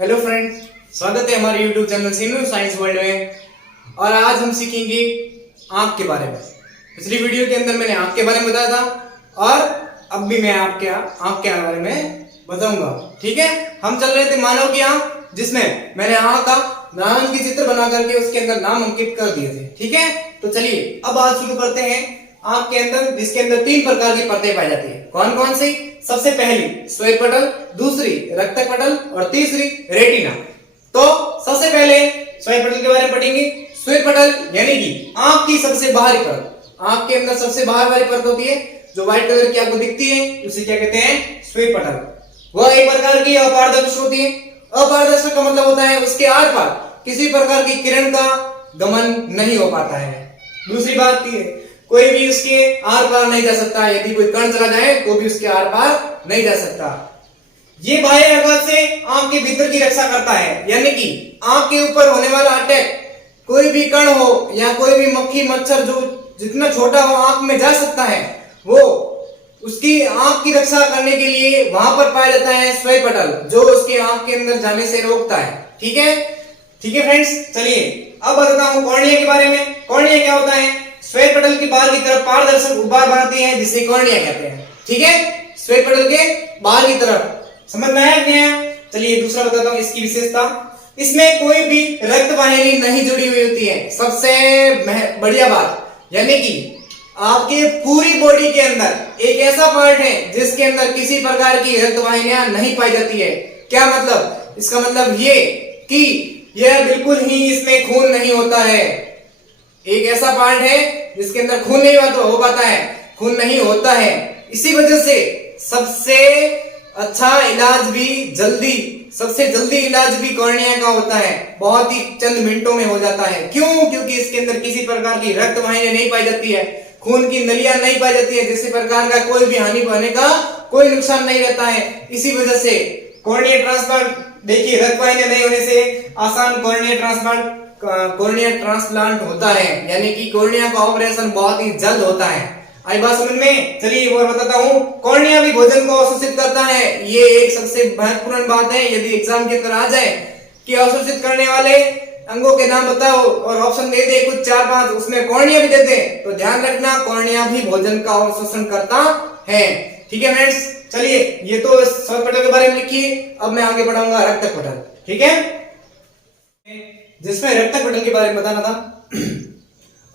Hello friends, स्वागत है हमारे यूट्यूब चैनल सीनू साइंस वर्ल्ड में। और आज हम सीखेंगे आंख के बारे में। पिछली वीडियो के अंदर मैंने आंख के बारे में बताया था और अब भी मैं आपके आंख के बारे में बताऊंगा। ठीक है, हम चल रहे थे मानव की आंख, जिसमें मैंने आंख का नाम की चित्र बना करके उसके अंदर नाम अंकित कर दिए थे। ठीक है, तो चलिए अब आज शुरू करते हैं आंख के अंदर, जिसके अंदर 3 प्रकार की परतें पाई जाती है। कौन कौन सी? सबसे पहली श्वेत पटल, दूसरी रक्तक पटल और तीसरी रेटिना। तो सबसे पहले श्वेत पटल के बारे में पढ़ेंगे। श्वेत पटल यानी कि आंख की सबसे बाहरी परत, आंख के अंदर सबसे बाहर वाली परत होती है जो व्हाइट कलर की आपको दिखती है, उसे क्या कहते हैं? श्वेत पटल। वह एक प्रकार की अपारदर्शी होती है। अपारदर्शक का मतलब होता है उसके आर पार किसी प्रकार की किरण का गमन नहीं हो पाता है। दूसरी बात कोई भी उसके आर पार नहीं जा सकता, यदि कोई कण चला जाए तो भी उसके आर पार नहीं जा सकता। ये बाह्य आघात से आंख के भीतर की रक्षा करता है, यानी कि आंख के ऊपर होने वाला अटैक, कोई भी कण हो या कोई भी मक्खी मच्छर जो जितना छोटा हो आंख में जा सकता है, वो उसकी आंख की रक्षा करने के लिए वहां पर पाया जाता है श्वेत पटल, जो उसके आंख के अंदर जाने से रोकता है। ठीक है, ठीक है फ्रेंड्स, चलिए अब बताता हूं कॉर्निया के बारे में। कॉर्निया क्या होता है? श्वेत पटल के बाहर की तरफ पारदर्शक गुब्बार बनाती है, जिसे कॉर्निया कहते हैं। ठीक है, श्वेत पटल के बाहर की तरफ। समझ में आया क्या? चलिए दूसरा बताता हूं इसकी विशेषता। इसमें कोई भी रक्त वाहिनी नहीं जुड़ी हुई होती है, सबसे बढ़िया बात। यानी कि आपके पूरी बॉडी के अंदर एक ऐसा पार्ट है जिसके अंदर किसी प्रकार की रक्त वाहिनियां नहीं पाई जाती है। क्या मतलब? इसका मतलब ये कि यह बिल्कुल ही इसमें खून नहीं होता है। एक ऐसा पार्ट है जिसके अंदर खून नहीं हो पाता है, खून नहीं होता है। इसी वजह से सबसे अच्छा इलाज भी सबसे जल्दी इलाज भी कॉर्निया का होता है, बहुत ही चंद मिनटों में हो जाता है। क्यों? क्योंकि इसके अंदर किसी प्रकार की रक्त वाहिनी नहीं पाई जाती है, खून की नलियां नहीं पाई जाती है, जिस प्रकार का कोई भी हानि होने का कोई नुकसान नहीं रहता है। इसी वजह से कॉर्निया ट्रांसप्लांट, देखिए रक्त वाहिनी नहीं होने से आसान कॉर्निया ट्रांसप्लांट होता है, यानी कि कॉर्निया का ऑपरेशन बहुत ही जल्द होता है। आई बात समझ में? चलिए और बताता हूँ, कॉर्निया भी भोजन को अवशोषित करता है। ये एक सबसे महत्वपूर्ण बात है। यदि एग्जाम के अंदर आ जाए कि अवशोषित करने वाले अंगों के नाम बताओ और ऑप्शन दे दे कुछ 4-5, उसमें कॉर्निया भी दे दे, तो ध्यान रखना कॉर्निया भी भोजन का अवशोषण करता है। ठीक है फ्रेंड्स, चलिए ये तो श्वेत पटल के बारे में लिखिए। अब मैं आगे बढ़ाऊंगा रक्तक पटल। ठीक है, जिसमें रक्तक पटल के बारे में बताना था।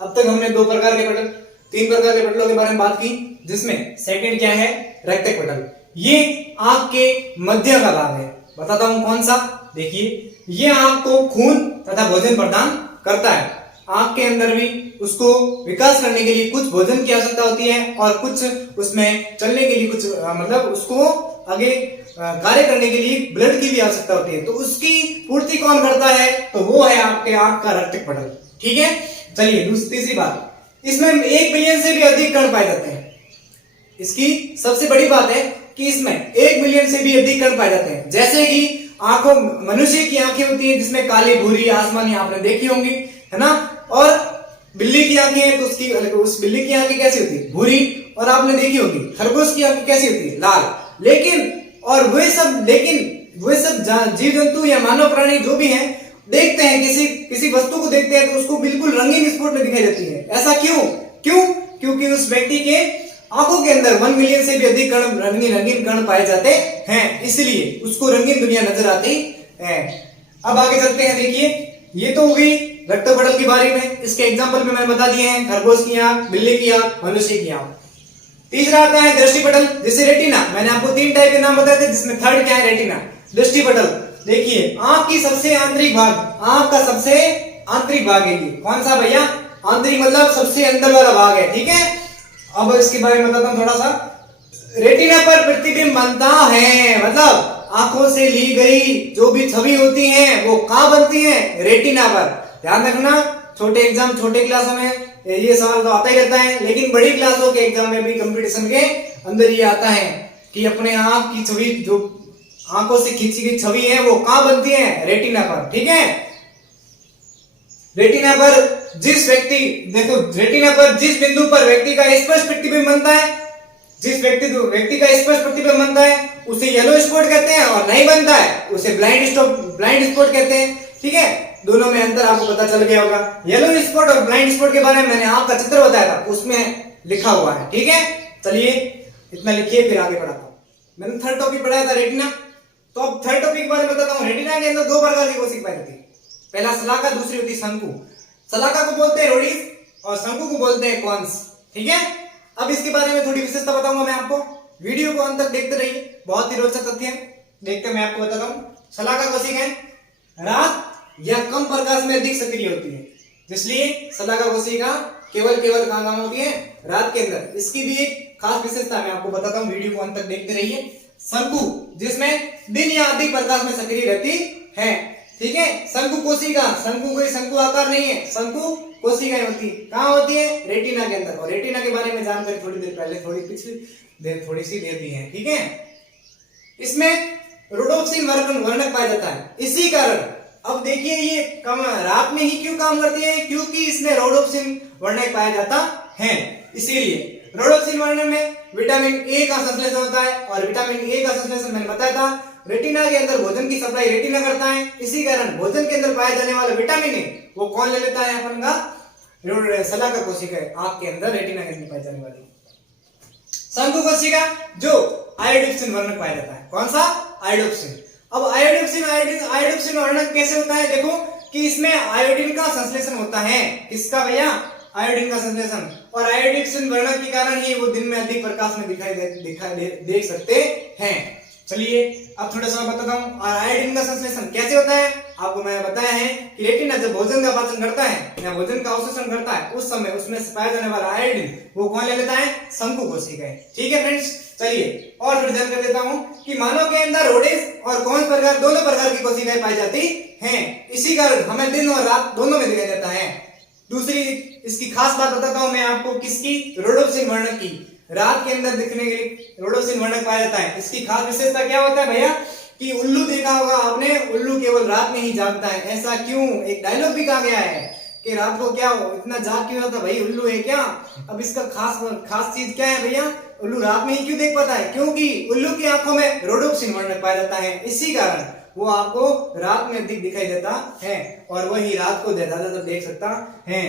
अब तक हमने 2 प्रकार के पटल, 3 प्रकार के पटलों के बारे में बात की, जिसमें सेकंड क्या है? रक्तक पटल। ये आंख के मध्य का भाग है। बताता हूं कौन सा। देखिए, ये आंख को खून तथा भोजन प्रदान करता है। आंख के अंदर भी उसको विकास करने के लिए कुछ भोजन की आवश्यकता होती है और कुछ उसमें चलने के लिए कुछ मतलब उसको आगे कार्य करने के लिए ब्लड की भी आवश्यकता होती है। तो उसकी पूर्ति कौन करता है? तो वो है आपके आंख का रक्तक पटल। ठीक है, चलिए तीसरी बात, इसमें 1 बिलियन से भी अधिक कण पाए जाते हैं। इसकी सबसे बड़ी बात है कि इसमें 1 बिलियन से भी अधिक कण पाए जाते हैं। जैसे कि आंखों, मनुष्य की आंखें होती है जिसमें काली, भूरी, आसमानी आपने देखी होंगी, है ना। और बिल्ली की आंखें हैं तो उस बिल्ली की आंखें कैसी होती है? भूरी। और आपने देखी होगी खरगोश की आंखें कैसी होती है? लाल। लेकिन वे सब जीव जंतु या मानव प्राणी जो भी हैं, देखते हैं किसी वस्तु को देखते हैं तो उसको बिल्कुल रंगीन स्पॉट में दिखाई देती है। ऐसा क्यों? क्योंकि उस व्यक्ति के आंखों के अंदर 1 मिलियन से भी अधिक कण, रंगीन कण पाए जाते हैं, इसलिए उसको रंगीन दुनिया नजर आती है। अब आगे चलते हैं। देखिए, ये तो हो गई रक्तक पटल के बारे में। इसके एग्जाम्पल में मैंने बता दिए हैं, खरगोश की आंख, बिल्ली की आंख, मनुष्य की आंख। तीसरा आता है दृष्टि पटल, जिसे रेटिना। मैंने आपको 3 टाइप के नाम बताए थे, जिसमें थर्ड क्या है? रेटिना, दृष्टि पटल। देखिए, आंख की सबसे आंतरिक भाग, आंख का सबसे आंतरिक भाग है ये। कौन सा भैया? आंतरिक मतलब सबसे अंदर वाला भाग है। ठीक है, अब इसके बारे में बताता हूं थोड़ा सा। रेटिना पर प्रतिबिंब बनता है, मतलब आंखों से ली गई जो भी छवि होती है वो कहां बनती है? रेटिना पर। ध्यान रखना, छोटे क्लासों में ये सवाल तो आता ही रहता है, लेकिन बड़ी क्लासों के एग्जाम में भी कंपटीशन के अंदर ये आता है कि अपने आंख की छवि, जो आंखों से खींची गई छवि है, वो कहां बनती है? रेटिना पर। ठीक है, रेटिना पर जिस बिंदु पर व्यक्ति का स्पष्ट प्रतिबिंब बनता है, जिस व्यक्ति का स्पष्ट प्रतिबिंब बनता है उसे येलो स्पॉट कहते हैं, और नहीं बनता है उसे ब्लाइंड स्पॉट कहते हैं। ठीक है, दोनों में अंतर आपको पता चल गया होगा। येलो स्पॉट और ब्लाइंड स्पॉट के बारे में मैंने आपका चित्र बताया था, उसमें लिखा हुआ है। ठीक है, चलिए इतना लिखिए, फिर आगे बढ़ाता हूं। मैंने थर्ड टॉपिक पढ़ाया था रेटिना, तो अब थर्ड टॉपिक के बारे में बताता हूं। रेटिना के अंदर दो प्रकार की कोशिका पाई जाती है, पहला शलाका, दूसरी होती है शंकु। शलाका को बोलते हैं रोडिस और शंकु को बोलते हैं कॉन्स। ठीक है, अब इसके बारे में थोड़ी विशेषता बताऊंगा मैं आपको, वीडियो को अंत तक देखते रहिए, बहुत ही रोचक तथ्य है। देखते मैं आपको बताता हूं। शलाका कोशिकाएं रात या कम प्रकाश में अधिक सक्रिय होती है, इसलिए शलाका कोशिका केवल कहां होती है, रात के अंदर। इसकी भी एक खास विशेषता मैं आपको बताता हूं, वीडियो को अंत तक देखते रहिए। शंकु, जिसमें दिन या अधिक प्रकाश में सक्रिय रहती है। ठीक है, शंकु कोशिका, शंकु कोई शंकु आकार नहीं है, शंकु कोशिकाएं होती कहां होती है, रेटिना के अंदर। और रेटिना के बारे में जानकारी थोड़ी देर पहले थोड़ी सी दे दी है। ठीक है, इसमें रोडोप्सिन वर्णक पाया जाता है। इसी कारण अब देखिए ये रात में ही क्यों काम करती है, क्योंकि इसमें रोडोप्सिन वर्णक पाया जाता है। इसीलिए रोडोप्सिन वर्णक में विटामिन ए का संश्लेषण होता है, और विटामिन ए का संश्लेषण मैंने बताया था रेटिना के अंदर भोजन की सप्लाई रेटिना करता है। इसी कारण भोजन के अंदर पाया जाने वाला विटामिन ए वो कौन ले लेता है, अपन का शलाका कोशिका, आंख के अंदर रेटिना के अंदर पाई जाने वाली शंकु कोशिका, जो आयोडिप्सिन वर्णक पाया जाता है। कौन सा, आयोडिप्सिन। अब आयोडिप्सिन वर्णक कैसे होता है, देखो कि इसमें आयोडीन का संश्लेषण होता है। किसका भैया, आयोडीन का संश्लेषण। और आयोडिप्सिन वर्णक के कारण ही वो दिन में अधिक प्रकाश में देख सकते हैं। चलिए अब थोड़ा सा बताता हूं। और आयोडीन का संश्लेषण कैसे होता है, आपको मैंने बताया है कि रेटिना जब भोजन का पाचन करता है या भोजन का अवशोषण करता है, उस समय उसमें से पाया जाने वाला आयोडीन वो कौन ले लेता है, शंकु कोशिका। ठीक है फ्रेंड्स, चलिए और फिर जानकारी देता हूं कि मानव के अंदर रोडिस और कौन प्रकार, दोनों प्रकार की कोशिकाएं पाई जाती हैं। इसी कारण हमें दिन और रात दोनों में दिखाई देता है। दूसरी इसकी खास बात बताता हूं मैं आपको, किसकी, रोडोप्सिन वर्णक की। रात के अंदर दिखने के लिए रोडोप्सिन वर्णक पाया जाता है। इसकी खास विशेषता क्या होता है भैया, कि उल्लू देखा होगा आपने, उल्लू केवल रात में ही जागता है। ऐसा क्यों, एक डायलॉग भी कहा गया है कि रात को क्या इतना जाग क्यों रहता भाई, उल्लू है क्या। अब इसका खास चीज क्या है भैया, उल्लू रात में ही क्यों देख पाता है, क्योंकि उल्लू की आंखों में रोडोप्सिन वर्णक पाया जाता है। इसी कारण वो आपको रात में अधिक दिखाई देता है, और वही रात को ज्यादातर देख सकता है।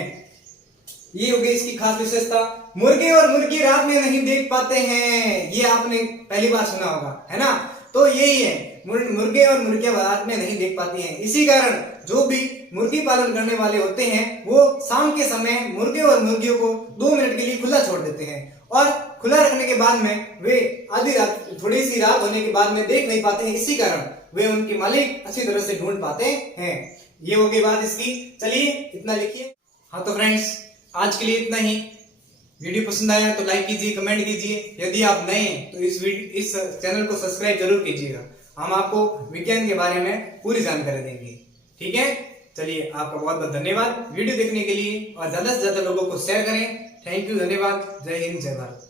ये हो गई इसकी खास विशेषता। मुर्गे और मुर्गी रात में नहीं देख पाते हैं, ये आपने पहली बार सुना होगा, है ना। तो यही है, मुर्गे और मुर्गियां रात में नहीं देख पाती हैं। इसी कारण जो भी मुर्गी पालन करने वाले होते हैं वो शाम के समय मुर्गे और मुर्गियों को 2 मिनट के लिए खुला छोड़ देते हैं, और खुला रखने के बाद में वे आधी रात, थोड़ी सी रात होने के बाद में देख नहीं पाते हैं। इसी कारण वे उनके मालिक अच्छी तरह से ढूंढ पाते हैं। ये हो गई बात इसकी। चलिए इतना लिखिए। हाँ तो फ्रेंड्स, आज के लिए इतना ही। वीडियो पसंद आया तो लाइक कीजिए, कमेंट कीजिए। यदि आप नए हैं तो इस चैनल को सब्सक्राइब जरूर कीजिएगा। हम आपको विज्ञान के बारे में पूरी जानकारी देंगे। ठीक है, चलिए आपका बहुत बहुत धन्यवाद वीडियो देखने के लिए, और ज्यादा से ज्यादा लोगों को शेयर करें। थैंक यू, धन्यवाद। जय हिंद, जय भारत।